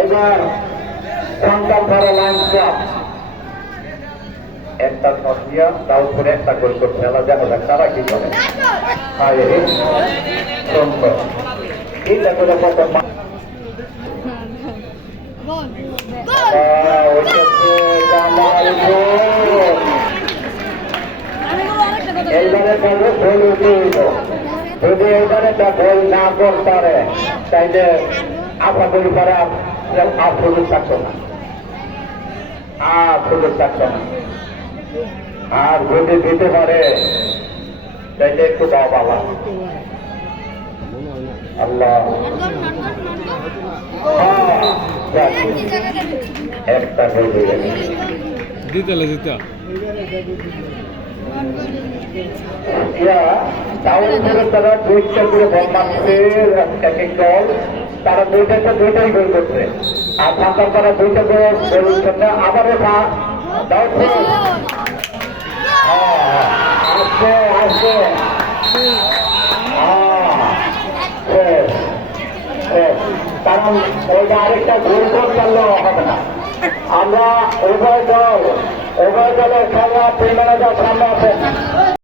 এবার সংগ্রাম করা লাইনটা একটা সরিয়া তার উপরে একটা গোল করছে আলাদা জানো না তারা কি করে এইটা করে কত এইবারে বলবো গোল উঠে যদি এইবারে গোল না করতে পারে তাইলে আশা করি পারে আর সুযোগ থাকতো না আর সুযোগ থাকতো না আর যদি দিতে পারে তাইলে একটু দাও বাবা আল্লাহ একটা গোল হয়ে গেছে দিতে তারা দুইটা করে বল মারছে এক এক দল তারা দুইটাই গোল করছে আর সাঁতার তারা দুইটা করে গোল করছে না আবারও আসছে আসছে কারণ ওইটা আরেকটা গোল গোল করলে হবে না আমরা উভয় দলের খেলা তিন ম্যানেজার সামনে আছেন